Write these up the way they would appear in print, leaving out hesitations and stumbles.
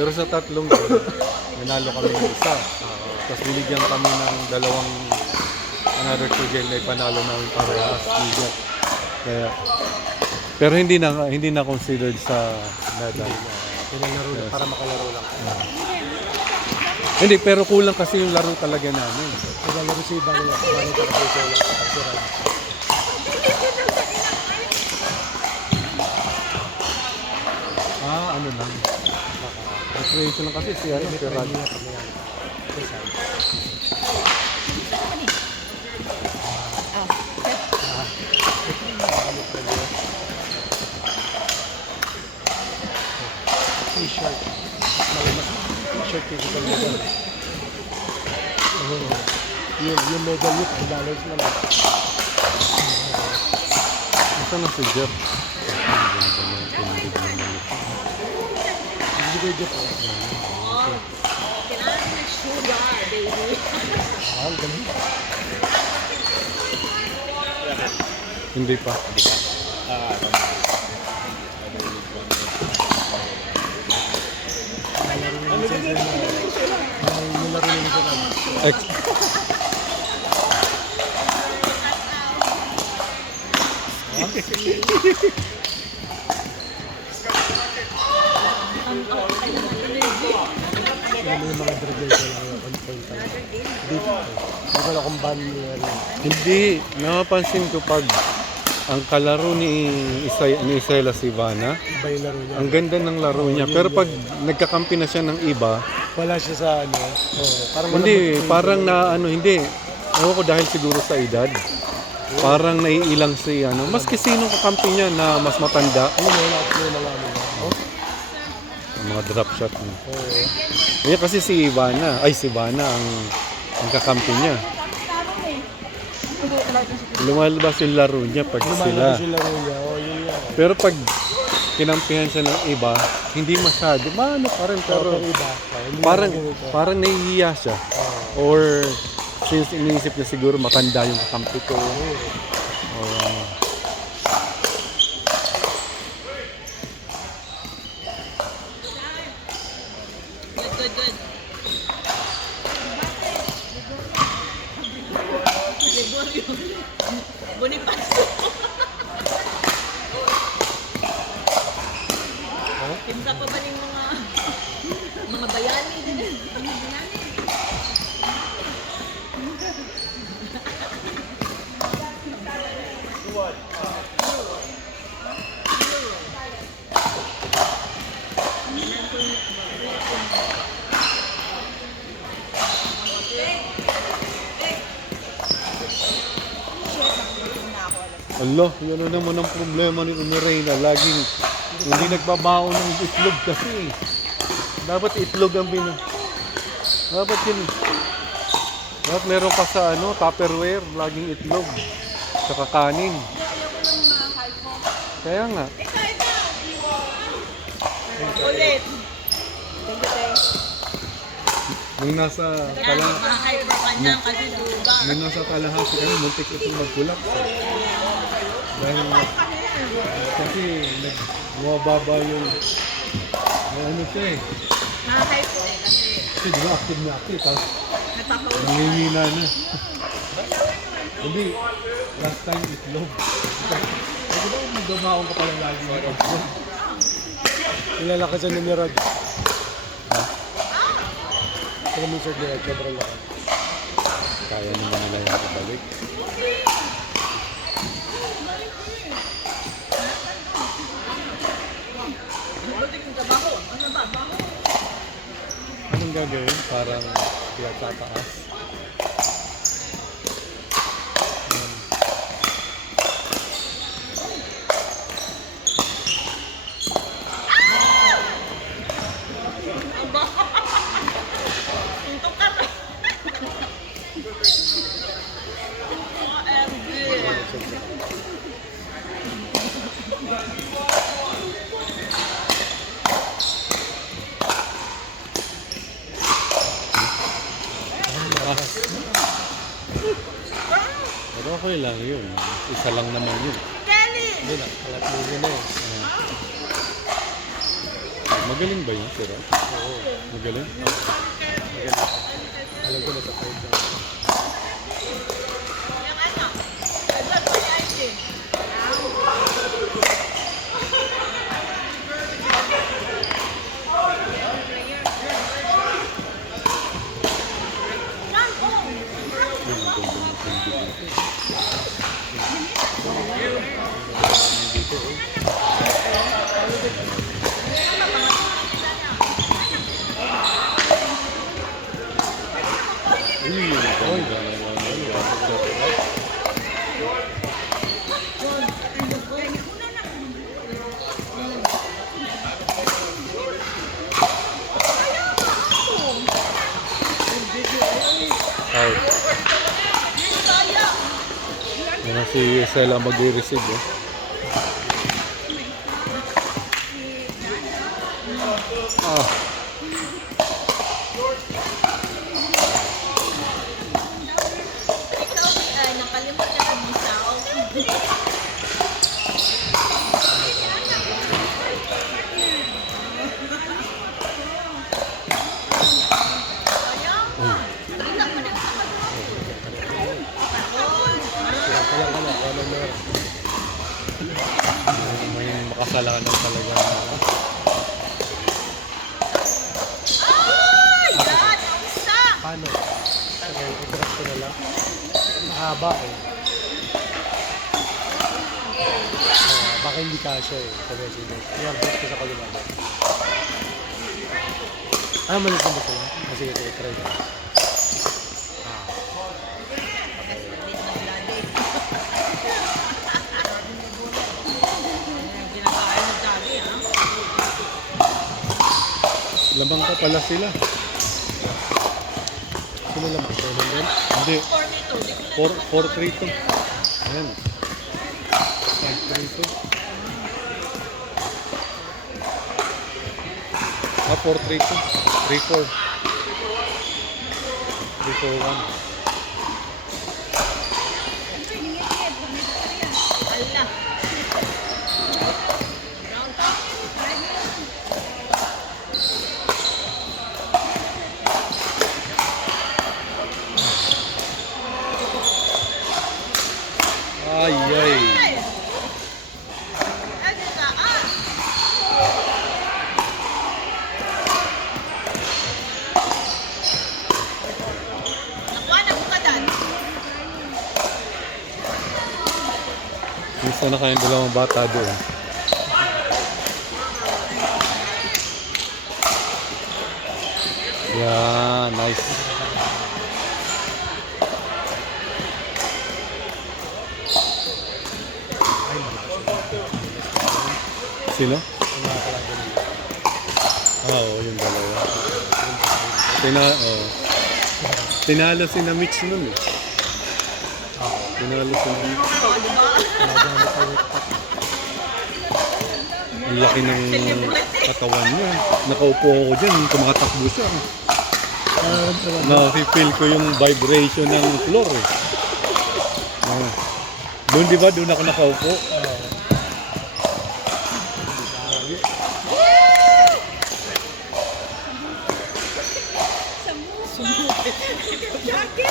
Pero sa tatlong yun, nanalo kami ng isa. Tapos binigyan kami ng dalawang another 2 game na ipanalo namin parehas. Kaya, pero hindi na considered sa medal. Pinalaro lang para makalaro lang. Hindi, pero kulang kasi yung laro talaga namin. Pinalaro si Ibang Ibang Kapag-Sela. Ano lang. Recreation lang kasi si Ferrari. T-shirt. T-shirt physical medal. Yung medal yun, $5 lang. Ito na si Jeff. Hindi ko Jeff. Kailangan sugar, baby. Ang galing. Hindi pa. Ano yung mga dribble ko lang yung on-point lang. Hindi ko alam kung ban nila. Hindi. Napapansin ko pag ang kalaro ni Isela Sivana, Iba yung laro niya. ang ganda ng laro niya. Pero pag nagkakampi na siya ng iba, Wala siya sa ano. Parang hindi, parang na hindi. Ewan ko dahil siguro sa edad. Parang naiilang si maski sinong kakampi niya na mas matanda, Ayun, wala ako yung mga ano. ang mga drop shot niya. Kaya kasi si Ivana ang kakampi niya. Lumalabas yung laro niya pag sila. Lumalabas yung laro niya. Yun nga. Pero pag kinampihan siya ng iba, hindi masyado. Maano pa rin, pero iba. parang nahihiya siya. Or since iniisip niya siguro matanda yung kakampi ko. Good, good. Bonifacio. Kimsa pa ba ng mga bayani din? Allah, yun naman ang problema ni Reyna. Laging hindi nagbabaon ng itlog kasi. Dapat itlog ang Dapat yun. Dapat meron ka sa Tupperware, laging itlog. Saka kanin. Kaya nga. Ulit. Nung nasa Makahyper ka niya kasi sugar. Nung nasa Tallahassee kami, muntik itong mag-collapse. Dahil kasi bumababa yung siya eh. Makahyper kasi Kasi di ba active na active, tapos nagpapausap. nangihina na. Hindi, last time itlog. Di ba magdamaon ka pala lagi ng itlog? Kilala ka dyan ni Rod. Kaya mo sir nila, sobrang laki. Kaya naman nila yung ibalik. Anong gagawin? Parang tataas. Pero okay lang yun. Isa lang naman yun. Hindi na, kalat mo yun eh. Magaling ba yun, sir? Oo. Magaling? Alam ko na sa point na. Yung ano, agad pa yung ice cream. Uy, ganda naman. Out. Yan na si Estela mag-receive eh. Ah. Ikaw, ay, nakalimutan mo sa May makasalanan talaga. Ay! Yan! Ang isa! Paano? Okay, i-drop ko na lang. Mahaba eh. Baka hindi kasya eh. Sabi ko sige. Yan, bus ko sa kalimado. Malit na ba sila? Sige, sige, try ko. Ginakain ng daddy, ha? Lamang ka pala sila. Sino lang ba? Sino lang? Hindi, 4-2. 4-3 to. Ayan. 5-3 to. Ah, 4-3 to. 3-4. 3-4-1. Ala. Round up. Ay, ay. Ay! Ay, ginaan. Nakuha na mo ka, Dan. Gusto na kayong dalawang bata doon. Yeah, nice. Sino? Ang mga kalaban nila. Ah, oo, yung dalawa. Tinalo si na Mitch nun eh. Tinalo si na Mitch. Oh, di ba? Kalaban na sa World Cup. Ang laki ng katawan niya. Nakaupo ako dyan, tumatakbo siya. Na-feel ko yung vibration ng floor eh. Ah. Doon di ba? Doon ako nakaupo. Sumupit. Jacket!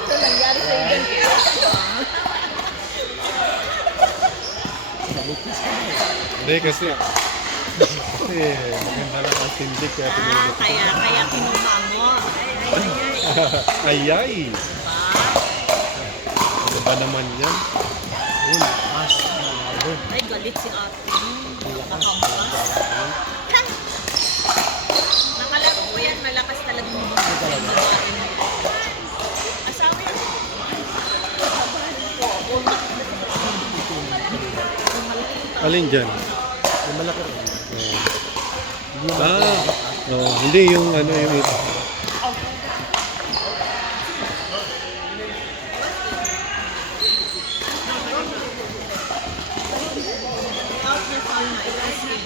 Ito nangyari sa iyo. Hindi kasi maganda lang ang sindik kaya tinulog. Kaya kinuha mo. Ayay! Ba? Ano ba naman yan? Uy, mas. Malabo. Ay, galit si ate. Nakakampas. Nakalaro ko yan, malakas talaga mo. Asawa yan. Alin dyan? Yung malaki rin. Hindi yung ano yung ito. Out niya sa na, ice cream.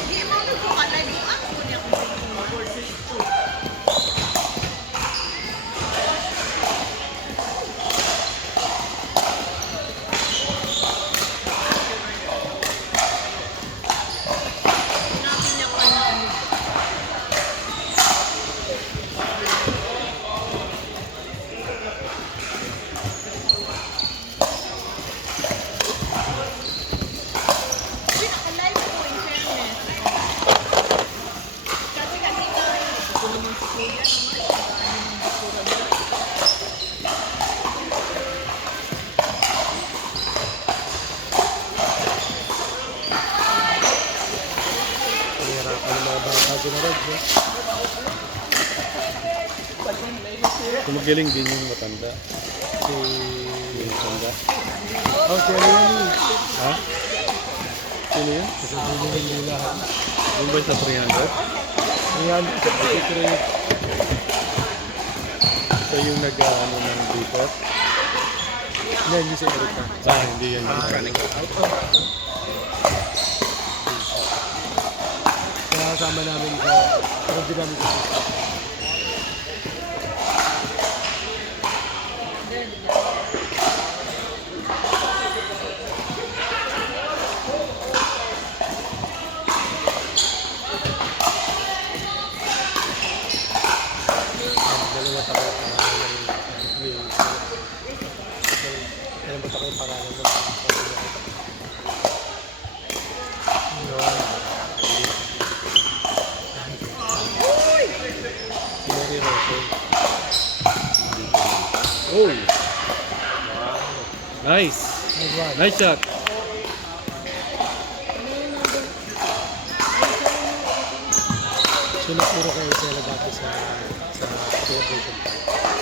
Hindi mo nagkukalay mo. Ako niya kung sino versus 2. steroids, no? Kumagaling din yung matanda. Si... Yung matanda. Oh, si ano yan eh. Ha? Sino yun? Kasi hindi nila. Yung ba sa 300? Ayan. So yung nag-ano ng depot? Hindi, hindi si Erika. Hindi yan. Kaya kasama namin sa... Pero di namin sa Facebook. Dalawa tayo kailan ba tayo pangalan ng si Mary Rose. Oh! Nice! Nagwan. Nice shot! Siya nagturo kayo Isela dati sa celebration.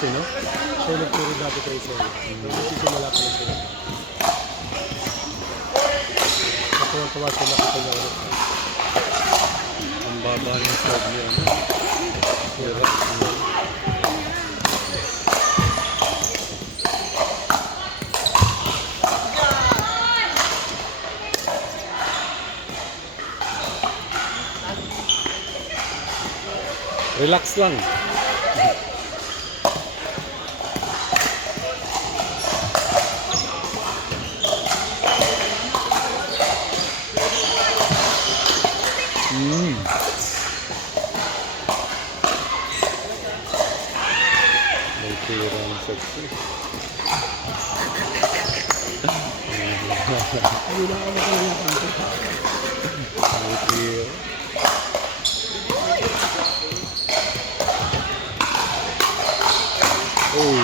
Sino? Siya nagturo dati kayo Isela. Nagsisimula pa lang sila. Natuwa siya nakita niya ulit. Ang baba ng shot niya. Hirap. Relax lang. May tirang sexy. Ayun lang ako matalayakan ko. May tira. Oh.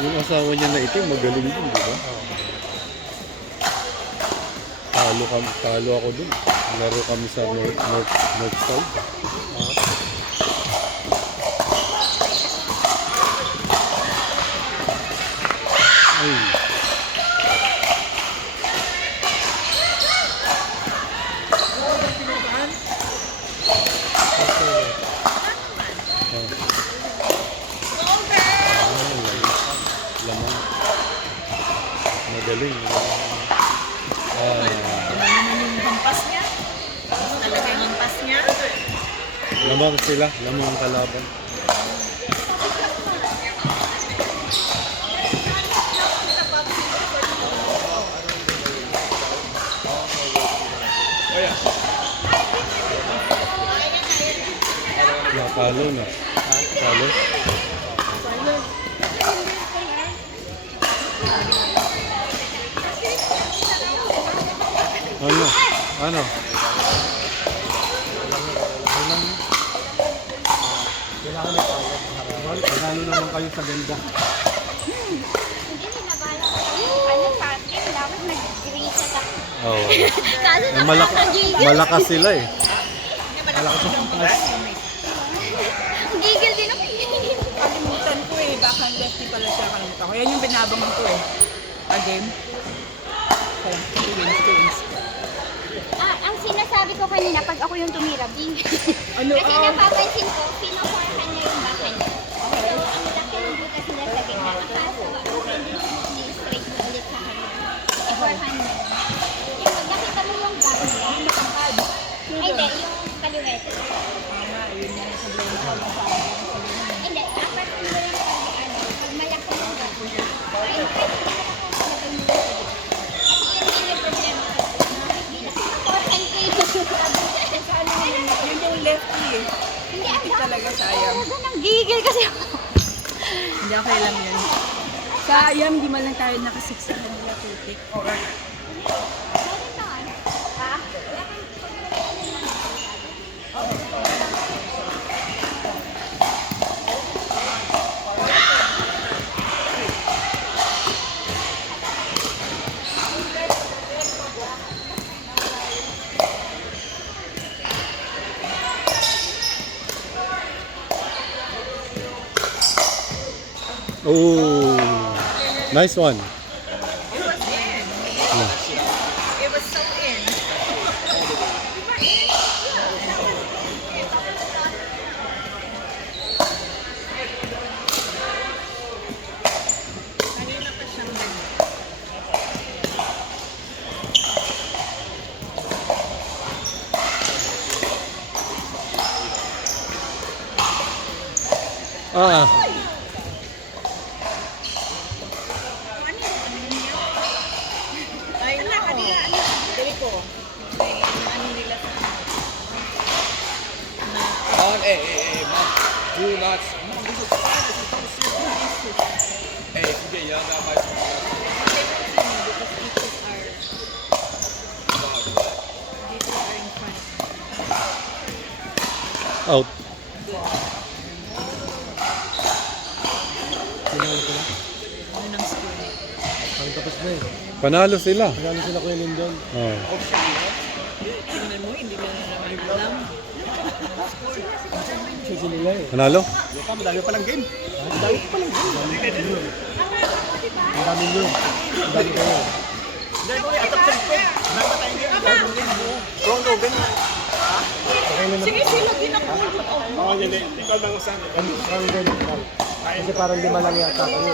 Yung asawa niya na itim, magaling din, di ba? Talo ako dun. Laro kami sa north side. Ay. Lamang. Magaling. Ano naman yung hampas niya? Talaga yung hampas niya? Lamang sila. Lamang ang kalaban. Talo na. Talo. Ano? Ano? Kailangan na tayo. Panalo naman kayo sa ganda. Hindi, nabala ko ano sa akin, dapat nag-reset ako. Oo. Kaso nakakagigil. Malakas sila eh. Gigil din ako. Kalimutan ko eh. Baka lefty pala siya kalimutan ko. Yan yung binabangon ko eh. Again. Ang sinasabi ko kanina, pag ako yung tumira, Ano, kasi napapansin ko, pinoporhan niya yung baka niya. So, ang laki ng butas nila sa gitna. Kaso, ang pwede niya straight na ulit sa kanya. I-forhan niya. Yung pag nakita mo yung baka niya, ay, hindi, yung kaliwete. Hindi, apart from the pag malaki yung baka niya, ay, pwede niya ilagay mo sa gitna. Kasi yun din yung problema. Pinoporhan ko yung Yun yung lefty eh. Hindi, ang dami Talaga sayang. talaga nang gigil kasi ako. Hindi ako alam yan. Sayang, di man lang tayo nakasik sa kanila tutik. Meron na ano? Ha? Oh, nice one. It was in. It was so in. Kanina pa siyang ganyan. Ah, Ay, no. Dali ko. May ano nila sa na On, hey, man. Do not. No, this is fine. This is not serious. Hey, if you get yelled at by someone else, because dishes are in front. out. Tinawag ko na. Ano ng school? Ang tapos na eh. Panalo sila. Magkano sila Kuya Lindon? Oh. Tingnan mo, hindi nila naman alam. Kasi nila eh. Panalo? madami palang game. Ang dami yun. Ang dami kayo. Pronto, ganun. Okay na Sige, sila din ako. Oo, hindi. Ikaw lang usan. Parang ganun. Kasi parang 5 lang yata kayo.